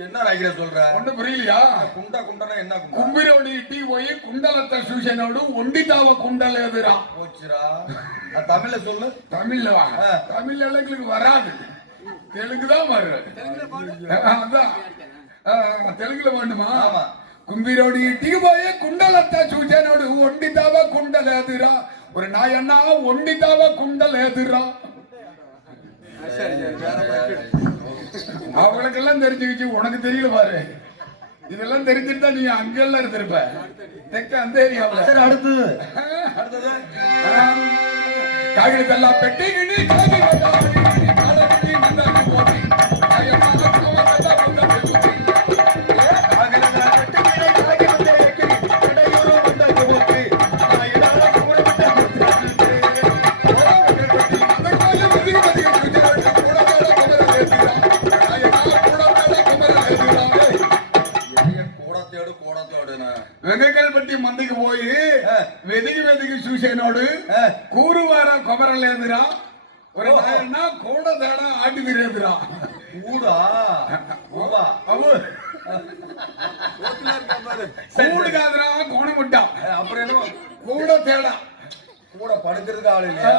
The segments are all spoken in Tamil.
என்ன வைக்கிற சொல்ற? ஒண்ணு புரியலையா? குண்டா குண்டனா என்ன குண்டா? கும்பிரோடி இட்டி போய் குண்டலத்த சூசனோடு ஒண்டிதாவ குண்டல எதிரா போச்சுடா. தமிழ்ல சொல்லு. தமிழ்ல வா. தமிழ்ல எங்களுக்கு வராது, தெலுங்கு தான் வருது. அதான் தெலுங்குல வேண்டுமா? கும்பிரோடி இட்டி போய் குண்டலத்த சூசனோடு ஒண்டிதாவ குண்டல எதிரா ஒரு நாயண்ணா ஒண்டிதாவ குண்டல எதிரா. அவங்களுக்கெல்லாம் தெரிஞ்சுக்கிச்சு, உனக்கு தெரியல பாரு. இதெல்லாம் தெரிஞ்சுட்டு தான் நீ அங்கெல்லாம் இருந்திருப்ப, தெக்க அந்த ஏரியாவில். அடுத்து காகிதெல்லாம் பெட்டி கிணி கிளம்பி வெங்கல்பட்டி மந்தைக்கு போய் வெதுகி வெதுகி சூசனோடு கூறுவார கொமரல் எழுதுறா ஒரு நாயன்னா கூட தேடா ஆட்டு வீர எழுதுறா. கூடா கூடுகாதரா கோணம் விட்டா. அப்புறம் என்ன கூட தேடா கூட படுக்கிறதுக்கு ஆள் இல்லையா?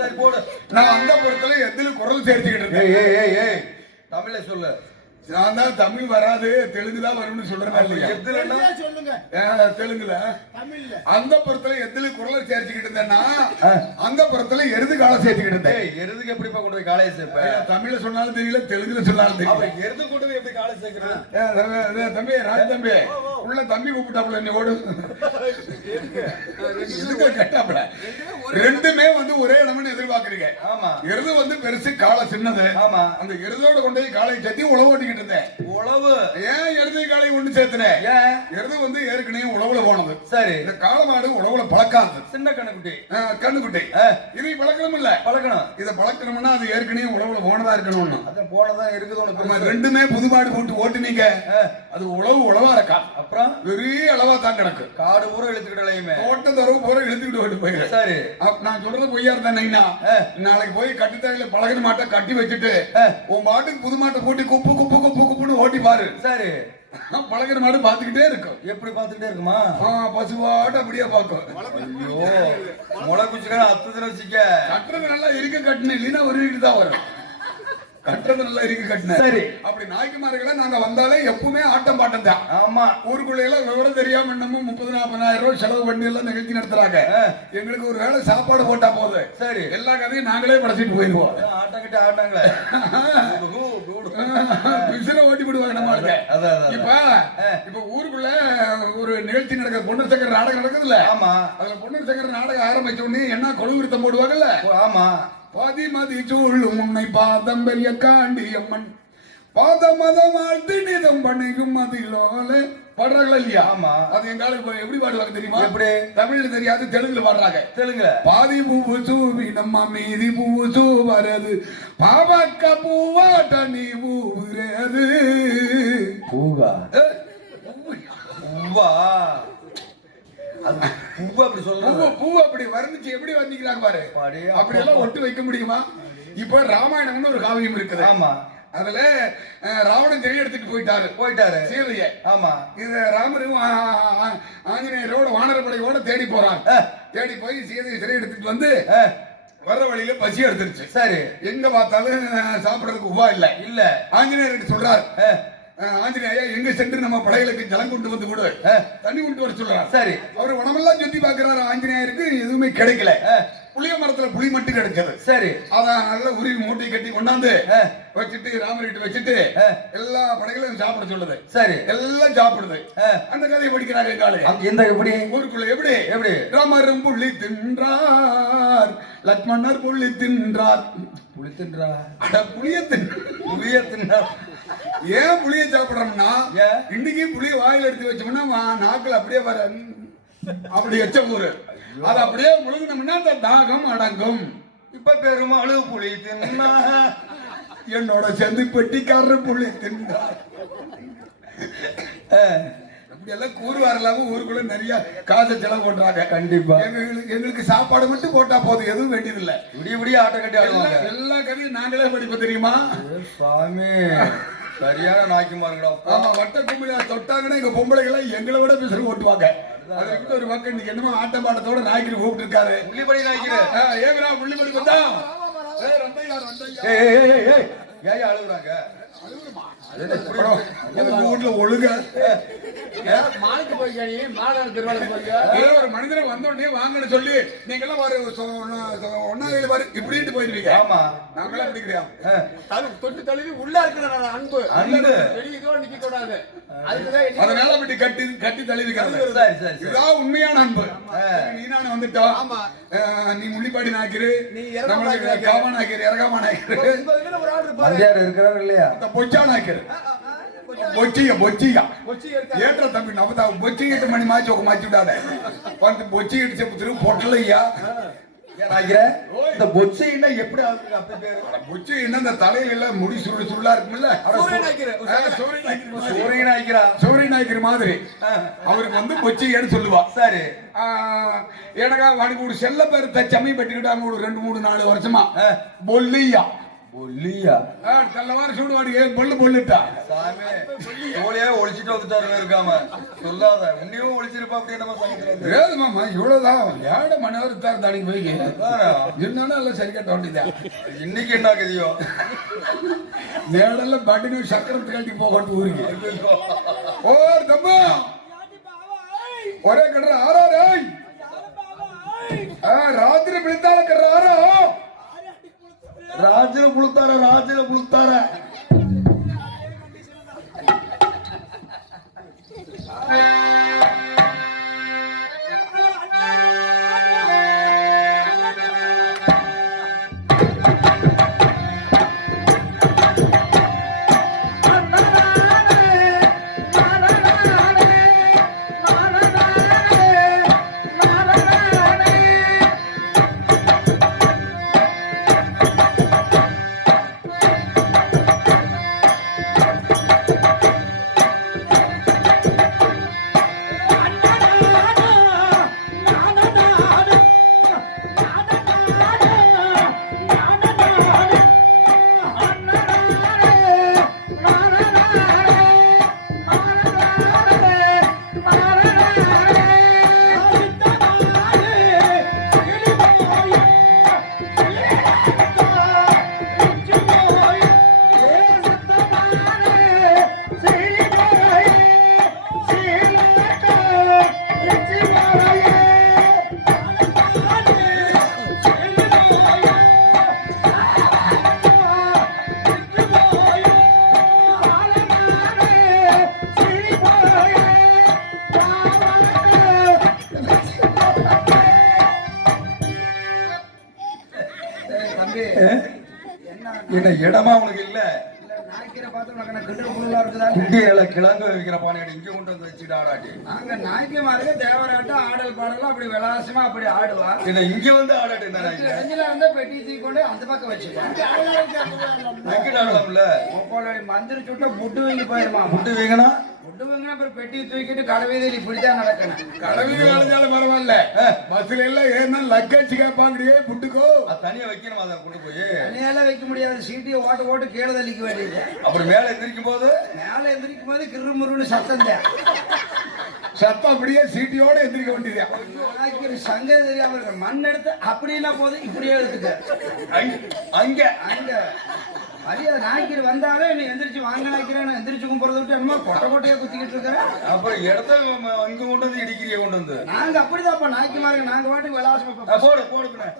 சரி போடு. நான் அந்த பொறுத்தல எதுல குரல் சேர்த்துக்கிட்டு இருக்கேன். தமிழ்ல சொல்லு. நான் தான் தமிழ் வராது, தெலுங்கு தான் வரும்னு சொல்றேன் இல்லையா? சொல்லுங்க. தெலுங்குல தமிழ்ல அந்த புறத்துல எதுல குரலை சேர்த்துக்கிட்டு இருந்தேன்னா அந்த புறத்துல எருது காலை சேர்த்துக்கிட்டு இருந்தேன். எருதுக்கு எப்படிப்பா கொண்டு போய் காலையை சேர்ப்ப? தமிழ்ல சொன்னாலும் தெரியல, தெலுங்குல சொன்னாலும் தெரியல. எருது கொண்டு போய் எப்படி காலை சேர்க்கிறேன்? தம்பி ராஜ் தம்பி உள்ள தம்பி கூப்பிட்டாப்புல நீ ஓடு. எதுக்கு கட்டாப்புல ரெண்டுமே வந்து ஒரே இடம்னு எதிர்பார்க்கறீங்க. ஆமா. எருது வந்து பெருசு, காலை சின்னது. ஆமா. அந்த எருதோட கொண்டு போய் காலை சேர்த்து உழவு ஓட்டிக்கிட்டு இருந்தேன். உழவு ஏன் எருது காலை ஒண்ணு சேர்த்துனேன்? எருது வந்து ஏற்கனவே உழவுல போனது. சரி. இந்த காலமாடு உழவுல பழக்காது. சின்ன கண்ணுக்குட்டி. கண்ணுக்குட்டி இதை பழக்கணும் இல்ல? பழக்கணும். இதை பழக்கணும்னா அது ஏற்கனவே உழவுல போனதா இருக்கணும்னு. அதான் போனதா இருக்குது உனக்கு. ரெண்டுமே புது மாடு போட்டு ஓட்டுனீங்க, அது உழவா இருக்கா. அப்புறம் பெரிய அளவா தான் கிடக்கு. காடு பூரா இழுத்துக்கிட்டலையுமே தோட்ட தரவு பூரா இழுத்துக்கிட்டு ஓட்டு போயிரு. சரி. நான் சொல்றது பொய்யா இருந்தா நாளைக்கு போய் கட்டுத்தரையில பழகின மாட்டை கட்டி வச்சுட்டு உன் மாட்டுக்கு புது மாட்டை போட்டு குப்பு குப்பு குப்பு குப்புன்னு ஓட்டி பாரு. சரி. பழகிற மாடு பாத்துக்கிட்டே இருக்கும். எப்படி பாத்துக்கிட்டே இருக்குமா? பசுவாட்ட அப்படியே பாக்கும். முளை குச்சிக்கான அத்தத்துல வச்சுக்க. கட்டுறது நல்லா இருக்க கட்டுன இல்லைன்னா ஒரு வீட்டு தான் வரும். கட்டுறது நல்லா இருக்கு கட்டின. சரி. அப்படி நாய்க்குமார்களை நாங்க வந்தாலே எப்பவுமே ஆட்டம் பாட்டம் தான். ஆமா. ஊருக்குள்ள எல்லாம் விவரம் தெரியாம இன்னமும் 30,000-40,000 ரூபாய் செலவு பண்ணி எல்லாம் நிகழ்ச்சி நடத்துறாங்க. எங்களுக்கு ஒரு வேளை சாப்பாடு போட்டா போது சரி எல்லா கதையும் நாங்களே படைச்சிட்டு போயிருவோம். ஆட்டங்கிட்ட ஆட்டாங்களே விசில ஓட்டி விடுவாங்க நம்ம. இப்ப ஊருக்குள்ள ஒரு நிகழ்ச்சி நடக்குது, பொண்ணு சக்கர நாடகம் நடக்குதுல்ல? ஆமா. அதுல பொண்ணு சக்கர நாடகம் ஆரம்பிச்ச உடனே என்ன கொழு விருத்தம் போடுவாங்கல்ல? ஆமா. பதிமதி சூழும் உன்னை பாதம் பெரிய காண்டியம்மன் பாதமதம் வாழ்த்து நிதம் பண்ணிக்கும் அதிலோல பாடுறாங்களா இல்லையா? ஆமா. அது எங்க ஆளுக்கு எப்படி பாடுவாங்க தெரியுமா? எப்படி? தமிழ்ல தெரியாது, தெலுங்குல பாடுறாங்க. தெலுங்குல பாதி பூவு சூவி நம்ம மீதி பூவு சூவரது பாவக்க பூவாட்ட நீ பூவுறது. பூவா பூவா அப்படி சொல்லுங்க. பூ அப்படி வர்ணிச்சு எப்படி வந்திக்கிறாங்க பாரு. அப்படி எல்லாம் ஒட்டு வைக்க முடியுமா? இப்ப ராமாயணம்னு ஒரு காவியம் இருக்குது. ஆமா. அதுல ராவணன் திரை எடுத்துட்டு போயிட்டாரு சீதைய. ஆமா. இது ராமரும் ஆஞ்சநேயரோட வானரப்படையோட தேடி போறாங்க. தேடி போய் சீதையை சிறை எடுத்துட்டு வந்து வர்ற வழியில பசி எடுத்துருச்சு. சரி. எங்க பார்த்தாலும் சாப்பிடறதுக்கு உபா இல்ல. ஆஞ்சநேயர் சொல்றாரு, ஆஞ்சநேயா எங்க சென்று நம்ம படைகளுக்கு ஜலம் கொண்டு வந்து கொடு, தண்ணி கொண்டு வர சொல்றாரு. சரி. அவர் உடம்பெல்லாம் சுத்தி பாக்குறாரு, ஆஞ்சநேயருக்கு எதுவுமே கிடைக்கல. புளிய மரத்துல புளி மட்டும் கிடைச்சது. சரி. அதான் நல்ல உருவி மூட்டை கட்டி கொண்டாந்து வச்சுட்டு ராமர்கிட்ட வச்சுட்டு எல்லா படைகளும் சாப்பிட சொல்லுது. சரி. எல்லாம் சாப்பிடுது. அந்த கதையை படிக்கிறாங்க எங்காலே. எந்த எப்படி ஊருக்குள்ள எப்படி ராமரும் புள்ளி தின்றார், லட்சுமணர் புள்ளி தின்றார். புளி தின்றார்? புளிய தின்றார். ஏன் புளிய சாப்பிடுறோம்னா இன்னைக்கு புளிய வாயில எடுத்து வச்சோம்னா நாக்குல அப்படியே வர அப்படி எச்ச ஊரு அது அப்படியே முழுங்கினோம்னா அந்த தாகம் அடங்கும். இப்ப பெருமாளு புளி தின்னா என்னோட செந்து பெட்டிக்காரர் புளி தின்றார். அப்படி எல்லாம் கூறுவாரலாம ஊருக்குள்ள நிறைய காசை செலவு பண்றாங்க. கண்டிப்பா. எங்களுக்கு சாப்பாடு மட்டும் போட்டா போதும், எதுவும் வேண்டியதில்லை. விடிய விடிய ஆட்டம் கட்டி ஆடுவாங்க. எல்லா கதையும் நாங்களே படிப்போம் தெரியுமா? சாமி சரியான நாய்க்குமாருங்கடா. ஆமா, வட்ட கும்பிட தொட்டாங்கன்னா எங்க பொம்பளைகளை எங்களை விட பிசறு ஓட்டுவாங்க. அதுக்கு ஒரு பக்கம் இன்னைக்கு என்னமோ ஆட்டம் பாட்டத்தோட நாய்க்கு கூப்பிட்டு இருக்காரு. முள்ளிப்படி நாய்க்கு ஏங்கடா முள்ளிப்படி வந்தா ஏன் அழுகுறாங்க? வீட்டுல ஒழுங்க ஒரு மனிதரை வந்தோடனே வாங்கன்னு சொல்லி நீங்க எல்லாம் ஒன்னாவது பாரு இப்படின்ட்டு போயிருவீங்க. ஆமா, நாங்களாம் அப்படி கிடையாது. தொட்டு தழுவி உள்ள இருக்கிற அன்பு வெளியே நிக்க கூடாது. அதனால அப்படி கட்டி தழுவிக்கிறது. இதுதான் உண்மையான அன்பு. நீ நானே வந்துட்டோம். நீ முள்ளிப்பாடி நாய்க்கிரு, நீ காவா நாய்க்கிரு, இறகாமா நாய்க்கிரு, இருக்கிறார் இல்லையா, பொச்சா நாய்க்கிரு, பொச்சியா ஏற்ற தம்பி நவதா பொச்சி 8 மணி மாச்சு மாச்சு விடாத வந்து பொச்சி இட்டு செப்புத்திரு பொட்டலையா இந்த பொச்சைன்னா எப்படி பொச்சி என்ன இந்த தலையில முடி சுருளா இருக்கும்ல, சூரியன் நாய்க்கிற மாதிரி அவருக்கு வந்து பொச்சின்னு சொல்லுவா. சரி, எனக்கா வாடிக்கு ஒரு செல்ல பேர் தச்சமி பட்டிக்கிட்டாங்க ஒரு 2-3-4 வருஷமா. பொல்லியா தெல்லவாறு சூடுவாடி பொல்லுட்டா ஒழிச்சிட்டு வந்துட்டாரு இருக்காம சொல்லாத உன்னையும் ஒழிச்சிருப்பா. அப்படி நம்ம ஏதுமாமா இவ்வளவுதான் 7 மணி நேரம் தான் தாடிக்கு போய் இருந்தாலும் எல்லாம் சரி கட்ட வேண்டியதான். இன்னைக்கு என்ன கதியோ நேடெல்லாம் பட்டினு சக்கரத்து கட்டி போகிறது ஊருக்கு. ஓ தம்மா ஒரே கட்டுற ஆறாராய் ராத்திரி பிடித்தால கட்டுற ஆறா ராஜில புளுத்தார என்ன இடமா உனக்கு இல்ல? குட்டியில கிழங்கு வைக்கிற பானை இங்க கொண்டு வந்து வச்சுட்டு ஆடாட்டி அங்க நாய்க்குமாருக்கு தேவராட்டம் ஆடல் பாடலாம் அப்படி விலாசமா அப்படி ஆடுவா. இல்ல இங்க வந்து ஆடாட்டி இருந்தா பெட்டி தூக்கி கொண்டு அந்த பக்கம் வச்சுக்கோங்க. மந்திரி சுட்ட புட்டு வீங்கி போயிருமா? புட்டு வீங்கினா அப்புறம் பெட்டி தூக்கிட்டு கடவீதியில் இப்படித்தான் நடக்கணும். கடவீதி அழைஞ்சாலும் பரவாயில்ல, பஸ்ல எல்லாம் ஏன்னா லக்கேஜ் கேட்பாங்கடியே புட்டுக்கோ தனியா வைக்கணும். அதை கொண்டு போய் தனியால வைக்க முடியாது, சீட்டியை ஓட்டு கீழே தள்ளிக்க வேண்டியது. அப்புறம் மேல எந்திரிக்கும் போது கிரு முருன்னு சத்தம் சத்தம் அப்படியே சீட்டியோட எந்திரிக்க வேண்டியது. சங்க தெரியாம மண் எடுத்து அப்படின்னா போது இப்படியே எடுத்துக்க அங்க அங்க மரியாதை நாய்க்கு வந்தாலே நீ எந்திரிச்சு வாங்க நாய்க்கிறேன் எந்திரிச்சு கும்பிடுறத விட்டு என்னமோ கொட்டையா குத்திக்கிட்டு இருக்கிறேன். அப்புறம் இடத்த அங்க கொண்டு வந்து இடிக்கிறிய கொண்டு வந்து நாங்க அப்படிதான் நாய்க்கு மாருங்க நாங்க வாட்டுக்கு விளாசமா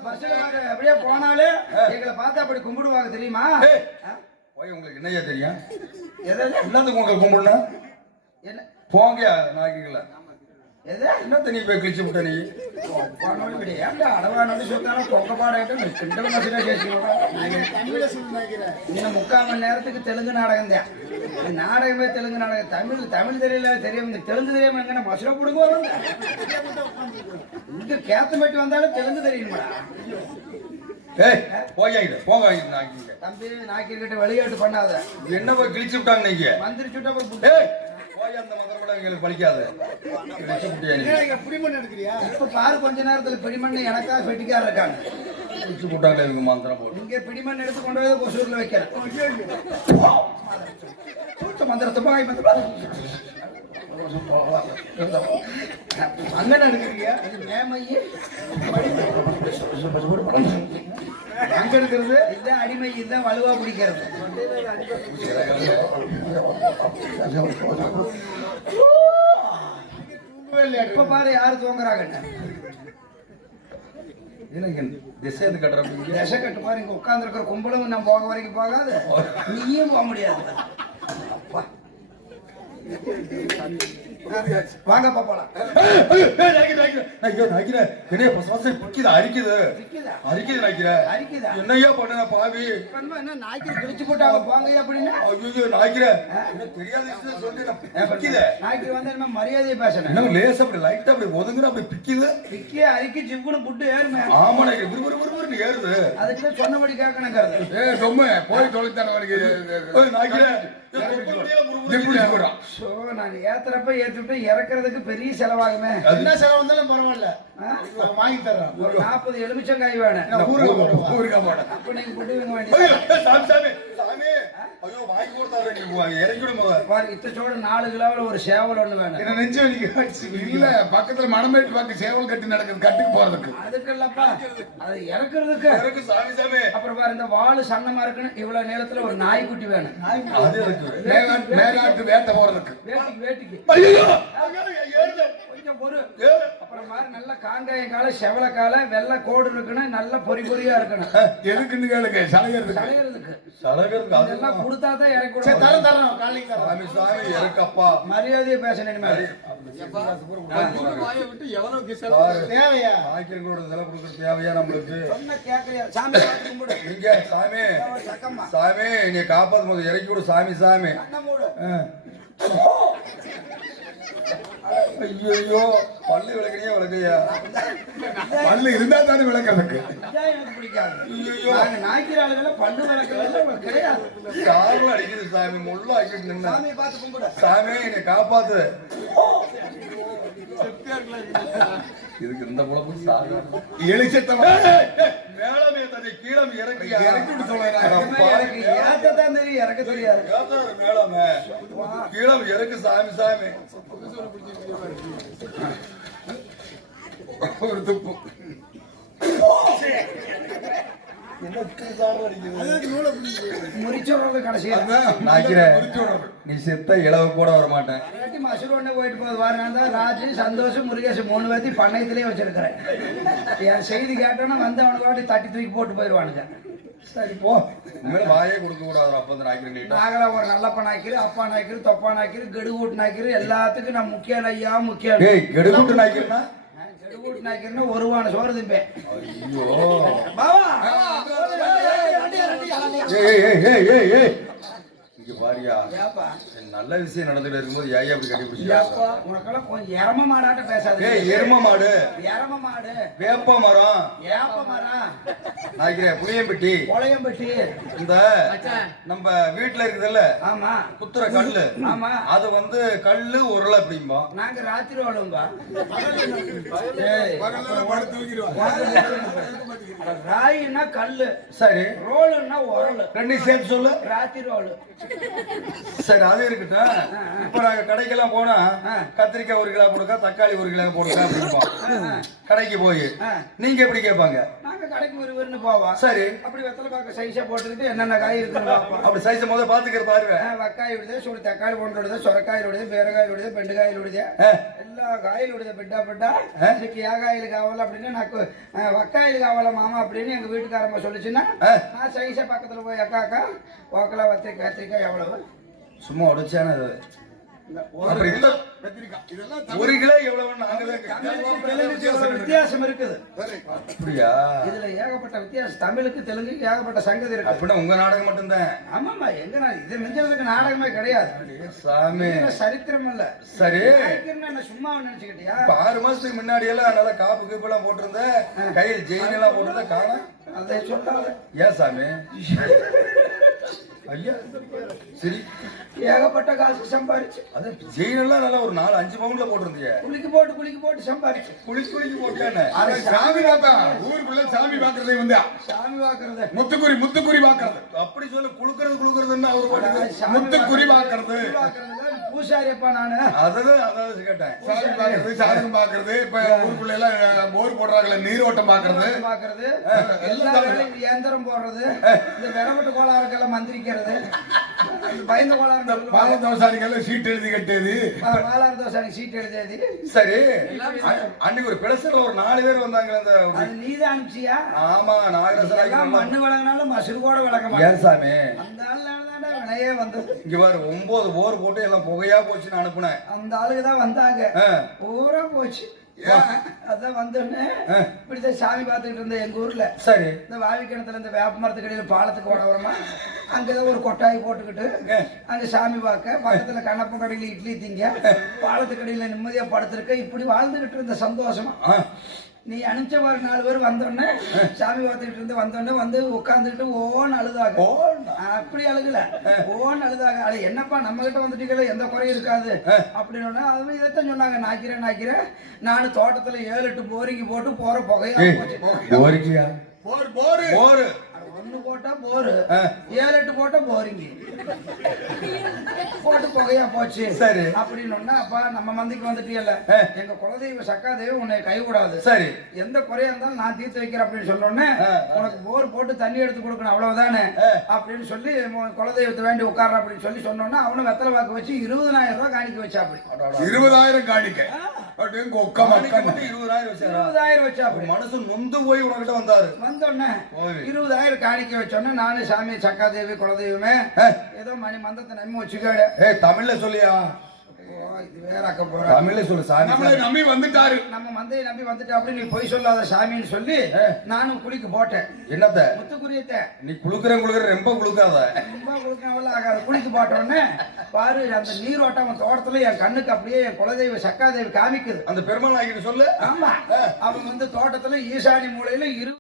பஸ்ல அப்படியே போனாலே எங்களை பார்த்தா அப்படி கும்பிடுவாங்க தெரியுமா? போய் உங்களுக்கு என்னையா தெரியும்? என்னத்துக்கு உங்களுக்கு கும்பிடுனா என்ன போங்க நாய்க்குல என்ன தண்ணி போய் கிழிச்சு விட்ட நீ அடவானோடு சொன்னாலும் கொக்கப்பாடாட்டும் கிண்டல் மசினா இன்னும் 3/4 மணி நேரத்துக்கு தெலுங்கு நாடகம் தான். நாடகமே தெலுங்கு நாடகம். தமிழ் தெரியல தெரியும், தெலுங்கு தெரியாம எங்கன்னா மசுரை பிடுங்க இங்க கேத்தமேட்டு வந்தாலும் தெலுங்கு தெரியுமா? தம்பி நாய்க்கிட்ட விளையாட்டு பண்ணாத. என்ன போய் கிழிச்சு விட்டாங்க நீங்க மந்திரி சுட்ட அப்புறம் பாரு கொஞ்ச நேரத்துல பிடிமண்ணு எனக்கா பெட்டிக்கார இருக்காங்க. குடிச்சு போட்டாங்களே இவங்க மந்திரம் போட்டு. இங்க பிடிமண் எடுத்து கொண்டு போய் கொசூர்ல வைக்கிறேன். மந்திரத்தை பாய் அங்க எடுக்கிறீங்க மேமையே அங்க இருக்கிறது இதுதான் அடிமை, இதுதான் வலுவா பிடிக்கிறது. இப்ப பாரு யாரு தூங்குறாங்க. திசை கட்டுறப்ப திசை கட்டு பாரு, இங்க உட்கார்ந்து இருக்கிற கும்பலும் நான் போக வரைக்கும் போகாது, நீயும் போக முடியாது. வாங்க போலாம். என்னையா பண்ண பாவி நாய்க்கு கிழிச்சு போட்டாங்க போங்க அப்படின்னா நாய்க்கு வந்து என்ன மரியாதையை பேசணும். லேஸ் அப்படி லைட்டா அப்படி ஒதுங்குற அப்படி பிக்குது. பிக்கி அரிக்கி ஜிப்புன்னு புட்டு ஏறுமே. ஆமா விறுவிறுன்னு ஏறுது. அதுக்கு சொன்னபடி கேட்கணும். ரொம்ப போய் தொலைத்தான நான் ஏத்துறப்ப ஏத்துட்டு இறக்குறதுக்கு பெரிய செலவாகுமே. என்ன செலவு வந்தாலும் பரவாயில்ல, வாங்கி தர்றேன். ஒரு 40 எலுமிச்சங்காய் வேணும். அப்ப நீங்க கொண்டு வேண்டிய இத்தோட 4 கிலோவில் ஒரு சேவல் ஒண்ணு வேணும். என்ன நெஞ்சு இல்ல பக்கத்துல மணமேட்டு பார்க்க சேவல் கட்டி நடக்குது, கட்டுக்கு போறதுக்கு. அதுக்கு இல்லப்பா, அது இறக்குறதுக்கு. அப்புறம் பாரு இந்த வாழு சன்னமா இருக்குன்னு இவ்வளவு நேரத்துல ஒரு நாய்க்குட்டி வேணும். மேலாட்டு வேட்ட போறதுக்கு. வேட்டிக்கு கொஞ்சம் பொறு. அப்புறம் பாரு நல்ல காங்காயம் கால செவல கால வெள்ளை கோடு இருக்குன்னு நல்ல பொறி பொறியா இருக்கணும். எதுக்குன்னு கேளுங்க, சலையறதுக்கு இதெல்லாம் கொடுத்தாதான் இறக்கி இறக்கப்பா மரியாதையை பேசணும். தேவையா தேவையா நம்மளுக்கு சாமி சாமி நீ காப்பாத்து போது இறக்கி விடு சாமி. சாமி ஐயோ பல்லு விளக்கணியே விளக்கையா. பல்லு இருந்தா தானே விளக்கிறதுக்கு. எனக்கு பிடிக்காது. நாய்க்கிற ஆளுகளை பல்லு விளக்கிறது கிடையாது. காரில் அடிக்குது சாமி, முள்ள அடிக்கிட்டு நின்று. சாமியை பார்த்து கும்பிடு. சாமி என்னை காப்பாத்து. இதுக்கு இந்த குழப்பு சாமி மேலமே தன்னை கீழே இறக்கி ஏத்ததான் தெரியும், இறக்க தெரியாது. மேலமே கீழே இறக்கு சாமி. சாமி ஒரு துப்பு நீ செத்த இளவு கூட வர மாட்டேன். மசூர் போயிட்டு போகுது வாருங்க. ராஜு சந்தோஷம் முருகேஷ் 3 பேர்த்தி பண்ணையத்திலேயே வச்சிருக்கிறேன். என் செய்தி கேட்டோன்னா வந்து அவனுக்கு வாட்டி தட்டி தூக்கி போட்டு போயிடுவானுங்க. சரி போ, வாயே கொடுக்க கூடாது. அப்ப நாங்களா ஒரு நல்லப்ப நாய்க்கிரு, அப்பா நாய்க்கிரு, தொப்பா நாய்க்கிரு, கெடுகூட்டு நாய்க்கிரு, எல்லாத்துக்கும் நான் முக்கியம் ஐயா முக்கியம். கெடுகூட்டு நாய்க்கிறா கெடுகூட்டு நாய்க்கிறா 1 வான சோறு திம்பேன். பாரியா நல்ல விஷயம் நடந்துட்டு இருக்கும்போது ஏன் அப்படி கட்டிப்பிடிச்சா? உனக்கெல்லாம் கொஞ்சம் எரம மாடாட்ட பேசாது. எரும மாடு, எரம மாடு, வேப்ப மரம், ஏப்ப மரம், புளியம்பட்டி, புளியம்பட்டி, இந்த நம்ம வீட்டுல இருக்குதுல்ல, ஆமா புத்துற கல்லு, ஆமா அது வந்து கல்லு உருளை அப்படிம்போம். நாங்க ராத்திரி வாழும்பா. ராயின்னா கல்லு, சரி, ரோலுன்னா உரல். 2 சேர்த்து சொல்லு. ராத்திரி ரோலு. சரி அது இருக்கட்டும். இப்ப நாங்க கடைக்கெல்லாம் போனா கத்திரிக்காய் 1 கிலோ போடுங்க, தக்காளி 1 கிலோ போடுங்க அப்படிம்போம். கடைக்கு போய் நீங்க எப்படி கேட்பாங்க? நாங்க கடைக்கு ஒரு போவோம். சரி, அப்படி வெத்தலை பாக்க சைஸா போட்டுக்கிட்டு என்னென்ன காய் இருக்குன்னு அப்படி சைஸ முதல்ல பாத்துக்கிற பாருங்க. வெக்காய் விடுது, சுடு தக்காளி போட்டு, சொரக்காய் விடுது, பேரக்காய் விடுது, பெண்டுக்காய் விடுது, எல்லா காயில் விடுது. பெட்டா பெட்டா இன்னைக்கு ஏகாயில் காவல் அப்படின்னு నాకు வக்காயில் காவல மாமா அப்படின்னு எங்க வீட்டுக்காரம்மா சொல்லிச்சுன்னா நான் சைஸா பக்கத்துல போய் அக்கா அக்கா ஓக்கலா கத்திரிக்காய் எவ்வளவு சும்மா உடைச்சான 1 கிலோ எவ்வளவு வித்தியாசம் இருக்குது. அப்படியா? இதுல ஏகப்பட்ட வித்தியாசம். தமிழுக்கு தெலுங்கு ஏகப்பட்ட சங்கதி இருக்கு. அப்படின்னா உங்க நாடகம் மட்டும்தான்? ஆமாமா, எங்க இது மிஞ்சதுக்கு நாடகமே கிடையாது சாமி, சரித்திரம் இல்ல. சரி, என்ன சும்மா நினைச்சுக்கிட்டியா? 6 மாசத்துக்கு முன்னாடி எல்லாம் நல்லா காப்பு கீப்பு எல்லாம் போட்டிருந்த, கையில் ஜெயின் எல்லாம் போட்டிருந்த காண. அதை சொல்லாத. ஏன் சாமி? ஐயா சரி, ஏகப்பட்ட காசு சம்பாரிச்சு அது ஜெயினெல்லாம் நல்லா ஒரு 4-5 பவுன்ல போட்டிருந்தீங்க. குளிக்கு போட்டு சம்பாரிச்சு குளிக்கு போட்டானே. அட சாமி பார்த்தா ஊருக்குள்ள சாமி பாக்குறதே வந்து சாமி பாக்குறது முத்துக்குறி பாக்குறது. அப்படி சொல்லு, குளுக்குறதுன்னு அவரு போட்டது. முத்துக்குறி பாக்குறது. பூசாரி அப்பா நானு அதாவது கேட்டேன். சாமி பாக்குறது, சாதகம் பாக்குறது, இப்ப ஊருக்குள்ள எல்லாம் போர் போடுறாங்கல்ல, நீரோட்டம் பாக்குறது, பாக்குறது, எல்லா வேலையும் இயந்திரம் போடுறது, இந்த விரவட்டு கோளாறுக்கெல்லாம் மந்திரிக்கிறது, பயந்த கோளாறு பால தோசாரிகள் சீட் எழுதி கட்டியது, பாலாறு தோசாரிக்கு சீட் எழுதியது. சரி, அன்னைக்கு ஒரு பிளஸ்ல ஒரு 4 பேர் வந்தாங்க. அது நீதான் அனுப்பிச்சியா? ஆமா, நாகரசனாக மண்ணு வழங்கினாலும் மசுறு கூட விளக்க மாட்டேன் சாமி. அந்த ஆளுதானே வினையே வந்தது. இங்க பாரு, 9 போர் போட்டு எல்லாம் புகையா போச்சுன்னு அனுப்புனேன். அந்த ஆளுக்கு தான் வந்தாங்க, பூரா போச்சு. அதான் வந்தோடனே இப்படிதான் சாமி பார்த்துக்கிட்டு இருந்தேன் எங்க ஊர்ல. சரி, இந்த வாவி கிணத்துல இந்த வேப்ப மரத்துக்கு இடையில பாலத்துக்கு ஓடவரமா அங்கதான் ஒரு கொட்டாய் போட்டுக்கிட்டு அங்க சாமி பார்க்க, பக்கத்துல கண்ணப்பன் கடையில இட்லி திங்க, பாலத்துக்கு இடையில நிம்மதியா படுத்திருக்க, இப்படி வாழ்ந்துகிட்டு இருந்த சந்தோஷமா. நீ அனுப்பிச்ச மாதிரி 4 பேர் வந்தோடனே சாமி பார்த்துக்கிட்டு இருந்து வந்தோடனே வந்து உட்காந்துக்கிட்டு ஓன்னு அழுதாக. அப்படி அழுகல, ஓன்னு அழுதாக. அது என்னப்பா நம்ம கிட்ட வந்துட்டீங்களே, எந்த குறையும் இருக்காது அப்படின்னு. அது இதைத்தான் சொன்னாங்க, நாக்கிறேன் நானும் தோட்டத்துல 7-8 போரிங்க போட்டு போற புகையா போச்சு. போரு ஒண்ணு போட்டா போரு, 7-8 போட்டா போரிங்க போட்டு புகையா போச்சு. சரி அப்படின்னு அப்பா நம்ம மந்திக்கு வந்துட்டீங்கல்ல, எங்க குலதெய்வ சக்காதெய்வம் உன்னை கைவிடாது, சரி எந்த குறையா இருந்தாலும் நான் தீர்த்து வைக்கிறேன் அப்படின்னு சொன்னோன்னே, உனக்கு போர் போட்டு தண்ணி எடுத்து கொடுக்கணும் அவ்வளவுதானே அப்படின்னு சொல்லி குலதெய்வத்தை வேண்டி உட்கார அப்படின்னு சொல்லி சொன்னோன்னா அவனும் வெத்தலை வாக்கு வச்சு 20,000 ரூபாய் காணிக்க வச்சா. அப்படி 20,000 காணிக்க 20,000 வச்சா. அப்படி மனசு நொந்து போய் உனக்கிட்ட வந்தாரு. வந்தோடனே 20,000 காணிக்க வச்சோன்னே நானு சாமி சக்காதேவி குலதெய்வமே ஏதோ மணி மந்தத்தை நம்பி வச்சுக்காடு. தமிழ்ல சொல்லியா? இது வேற அக்க போற தமிழ்ல சொல்லு. சாமி நம்மளை நம்பி வந்துட்டாரு, நம்ம மந்தையை நம்பி வந்துட்டு அப்படி நீ பொய் சொல்லாத சாமின்னு சொல்லி நானும் குளிக்கு போட்டேன். என்னத்த முத்துக்குரியத்தை நீ குளுக்குற ரொம்ப குளுக்காத, ரொம்ப குளிக்க ஆகாது. குளிக்கு போட்டோடனே பாரு, அந்த நீரோட்டம் அவன் தோட்டத்துல என் கண்ணுக்கு அப்படியே என் குலதெய்வ சக்காதேவி காமிக்குது. அந்த பெருமாள் ஆகிட்டு சொல்லு. ஆமா, அவன் வந்து தோட்டத்துல ஈசானி மூலையில